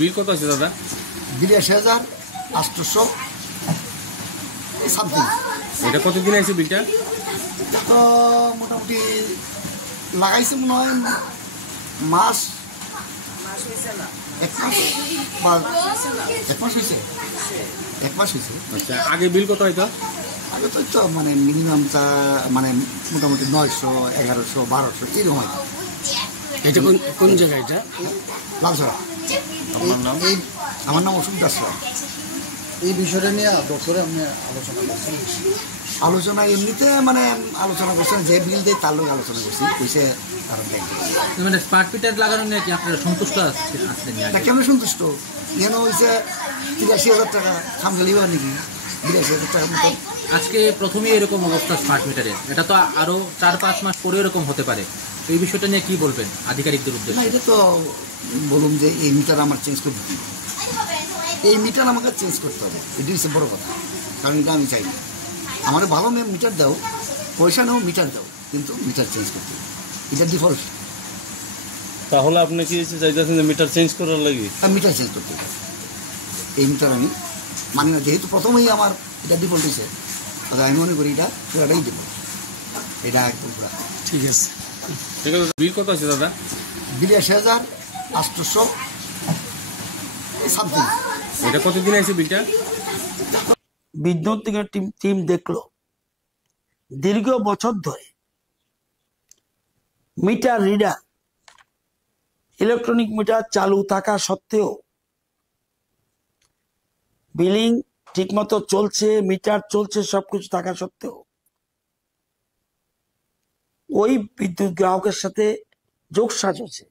বিল কত আছে দাদা? 82,800 সামথিং। এটা কতদিন আছে বিলটা? তো মোটামুটি লাগাইছে মনে হয় মাস, এক মাস বা এক মাস হয়েছে, এক মাস হয়েছে। আচ্ছা, আগে বিল কত হয়তো? আগে তো মানে মিনিমাম মানে মোটামুটি 900, 1100, 1200 এরকম হয়। এটা কোন জায়গা? এটা লালসরা। আপনার নাম? আমার নাম অশোক দাস। এই বিষয়টা নিয়ে ডক্টরে আপনি আলোচনা করছেন? আলোচনা এমনিতে মানে আলোচনা করছেন, যে বিল দেয় তার লোক আলোচনা করছি, কইছে তারা দেখবে। মানে স্মার্ট মিটার লাগানো নিয়ে কি আপনারা সন্তুষ্ট আছেন? না, কেমন সন্তুষ্ট? এখানে হয়েছে 83,000 টাকা, সামঝালিব নাকি 82,000 টাকার মতো। আজকে প্রথমেই এরকম অবস্থা স্মার্ট মিটারের, এটা তো আরো 4-5 মাস পরে এরকম হতে পারে। এই বিষয়টা নিয়ে কি বলবেন আধিকারিকদের না, উদ্দেশ্যে? এটা তো বলুন যে এই মিটার আমার চেঞ্জ করতে হবে, এই মিটার আমাকে চেঞ্জ করতে হবে, এটি হচ্ছে বড় কথা। কারণ এটা আমি চাই না, আমার ভালো মিটার দাও, পয়সা নেও, মিটার দাও, কিন্তু মিটার চেঞ্জ করতে হবে, এটা ডিফল্ট। তাহলে আপনি কি চাইতেছেন যে মিটার চেঞ্জ করার লাগে? মিটার চেঞ্জ করতে হবে, এই মিটার আমি মানি না। যেহেতু প্রথমেই আমার এটা ডিফল্ট হয়েছে, তাহলে আমি মনে করি এটা পুরাটাই ডিফল্ট, এটা একদম পুরা। ঠিক আছে, ঠিক আছে। বিল কত আছে দাদা? 82,800 সামথিং। এটা কতদিন আছে বিলটা? বিদ্যুৎ থেকে টিম দেখলো দীর্ঘ বছর ধরে মিটার রিডার, ইলেকট্রনিক মিটার চালু থাকা সত্ত্বেও বিলিং ঠিকমতো চলছে, মিটার চলছে, সবকিছু থাকা সত্ত্বেও ওই বিদ্যুৎ গ্রাহকের সাথে যোগসাজ হচ্ছে।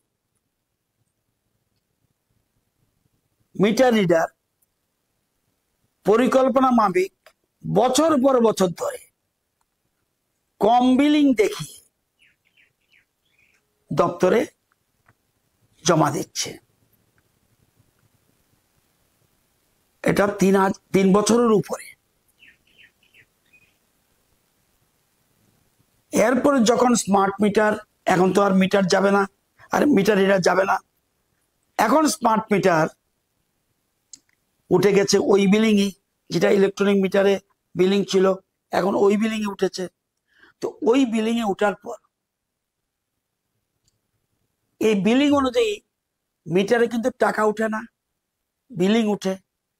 মিটার রিডার পরিকল্পনা মাফিক বছর পর বছর ধরে কম বিলিং দেখিয়ে দপ্তরে জমা দিচ্ছে। এটা 3 বছরের উপরে। এরপরে যখন স্মার্ট মিটার, এখন তো আর মিটার যাবে না, আর মিটার রিডার যাবে না, এখন স্মার্ট মিটার উঠে গেছে ওই বিলিংই, যেটা ইলেকট্রনিক মিটারে বিলিং ছিল, এখন ওই বিলিং এ উঠেছে। তো ওই বিলিং এ উঠার পর এই বিলিং অনুযায়ী মিটারে কিন্তু টাকা উঠে না, বিলিং উঠে।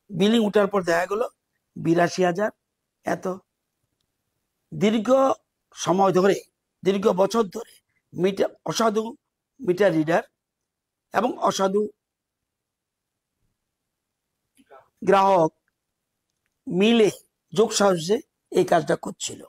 বিলিং উঠার পর দেখা গেল 82,000 এত। দীর্ঘ সময় ধরে, দীর্ঘ বছর ধরে মিটার, অসাধু মিটার রিডার এবং অসাধু গ্রাহক মিলে যোগসাহসে এই কাজটা করছিল।